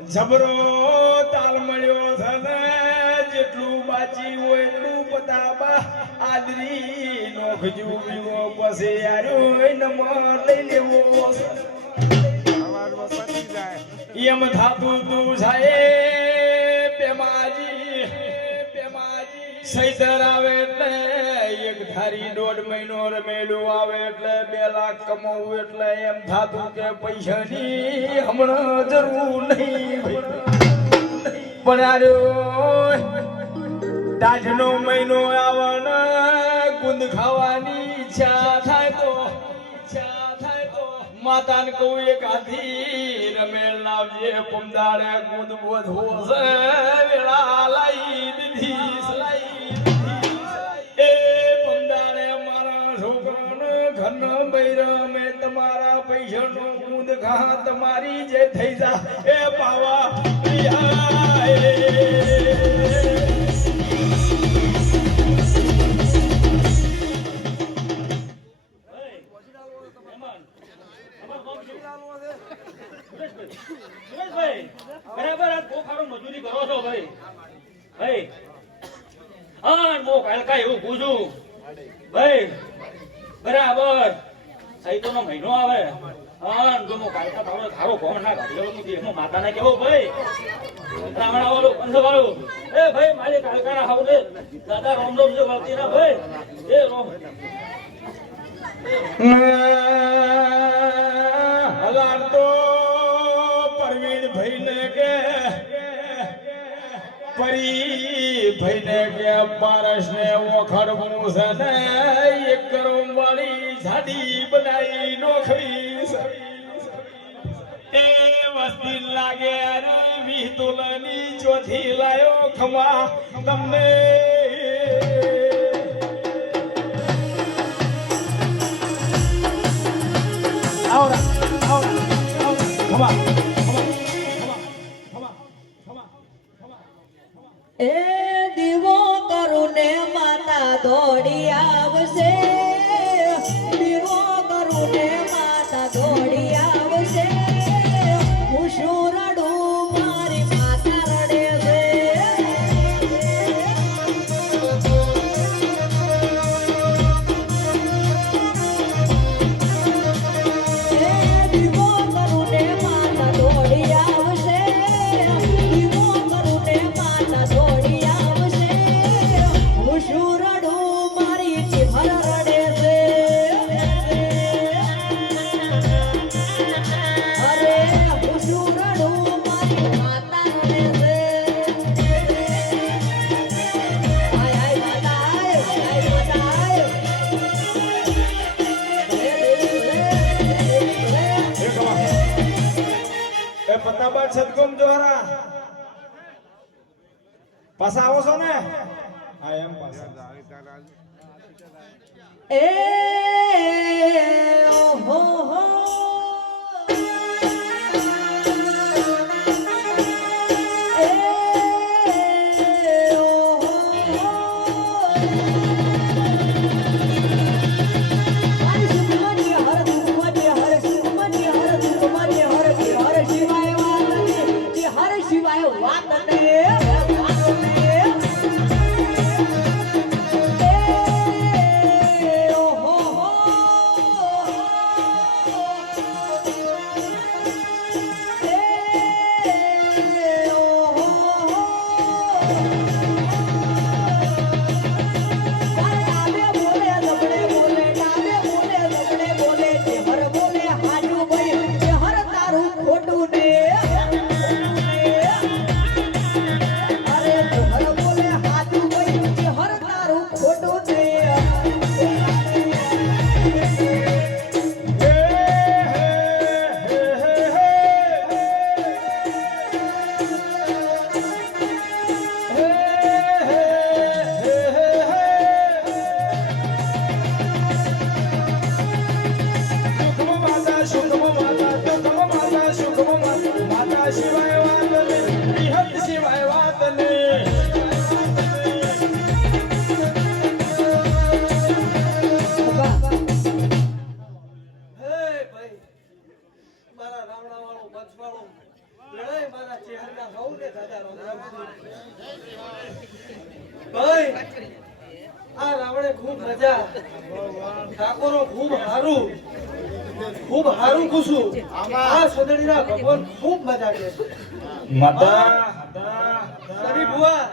જબરો તાલ મળ્યો છે ને જેટલું બાજી હોય એટલું પતાબા આદરી નોખજુ વિવો પછી આર્યો નંબર લઈ લેવો એમ થાતું તું સાહેબ પેમાજી સૈતર આવે એટલે એક ધારી 1.5 મહિનો રમેલું આવે એટલે 2 લાખ કમાવું એટલે એમ થાતું કે પૈસાની હમણાં જરૂર નહીં પણ આર્યો દાઢનો મહિનો આવવાનો ગુંદ ખાવાની ઈચ્છા થાય તો માતાને કહું એક હાથી રમેલ લાવજે પમદાડે ગુંદ બોધવો છે વેળા લાઈ દીધી એ પમદાડે મારા છોકરાને ઘરનો બૈરા મેં તમારા પૈસાનો ગુંદ ખા તમારી જે થઈ જા એ પાવા બરાબર આ પોખારો મજૂરી કરો છો ભાઈ ભાઈ હા મો કાલકા એવું પૂછું ભાઈ બરાબર સહીતો નો મહિનો આવે હા તો મો કાલકા થારો કોણ ના ગાડીઓ મૂકી એમાં માતાને કેવો ભાઈ રાવણા વાળું પંથ વાળું એ ભાઈ મારે કાલકા ના હાવ ને દાદા રોમ રોમ જે વળતી ના ભાઈ એ રોમ હલાર તો પરવીન ભાઈને કે પરી ભાઈને કે પારસ ને ઓખડવું છે ને એક કરોમ વાળી ઝાડી બનાવી નોખવી એ વસ્તી લાગે અરે 20 તોલાની ચોથી લાયો ખમા તમને ahora come on એ દીવો કરું ને માતા દોડી આવશે દીવો કરું ને માતા દોડી આવશે હું શું રડું મારી માતા રડે છે દીવો કરું ને માતા દોડી આવશે દીવો કરું ને માતા દોડી આવશે હું શું રડું મારી ચીભર રડે છે અરે હું શું રડું મારી માતા રડે છે આય આય માતા આય માતા આય એ પતાબાદ સદગમ જોહરા પાછા આવો છો ને હા એમ પાછા એ ઓહો હો એ ઓહો હર સુખમની હર સુખમની હર સુખમની હર સુખમની હર શિવાય વાત ને હર શિવાય વાત ને લડાઈ મારા ચહેરના હવને દાદા રામ ભાઈ આ રાવણે ખૂબ મજા ઠાકોરો ખૂબ હારું કુસું આ સદડીના ભગવાન ખૂબ મજા કરે સરી બુઆ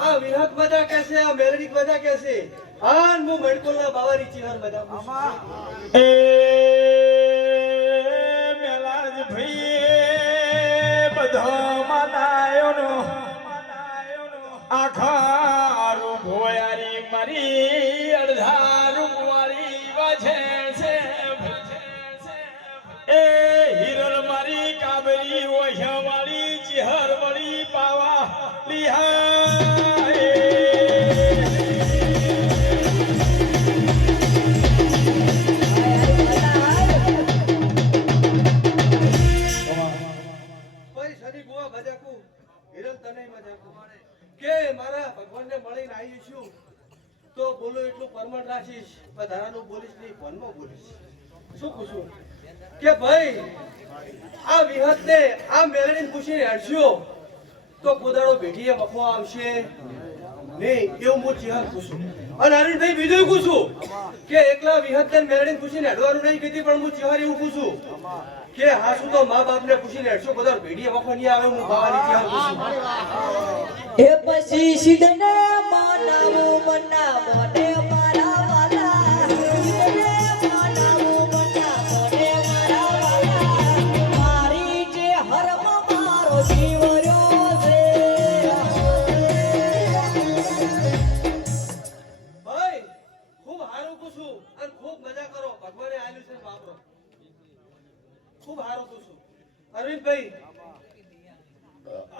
આ વિહત મજા કેસે આ મેલડી મજા કેસે આન મુ મણકોલના બાવાની ચિહર મજા એ મેલાજ ભાઈ બધા મનાયોનો આખા રૂપોયારી મારી અડધા રૂપવાળી વાછે છે એ હિરલ મારી કાબરી ઓછાવાળી ચિહર વળી પાવા લિહાય ભાઈ સરી બુઆ મજાકુ હિરલ તને મજાકુ કે મારા ભગવાનને મળીને આવી છું તો બોલો એટલું પરમણ રાખીશ વધારાનું બોલીશ નહીં ફોનમાં બોલીશ શું પૂછું કે ભાઈ આ વિહતને આ મેલડીને પૂછીને હડશો તો કોદાળો ભેટીએ મખવા આવશે નહીં એવું હું ચિહર પૂછું અને અરવિંદભાઈ બીજું પૂછું કે એકલા વિહતને મેલડીને પૂછીને હડવાનું નહીં કીધી પણ હું ચિહર એવું પૂછું કે હા શું તો મા બાપને પૂછીને હડશો કોદાળો ભેટીએ મખવા નહીં આવે હું બાવાની ચિહર પૂછું એ પછી શિડને મનાવું મનાવને મારા વાલા શિડને મનાવું મનાવને મારા વાલા મારી જે હરમ મારો જીવર્યો છે ભાઈ ખૂબ હારું પૂછું અને ખૂબ મજા કરો ભગવાને આલ્યું છે વાપરો ખૂબ હારું પૂછું અરવિંદભાઈ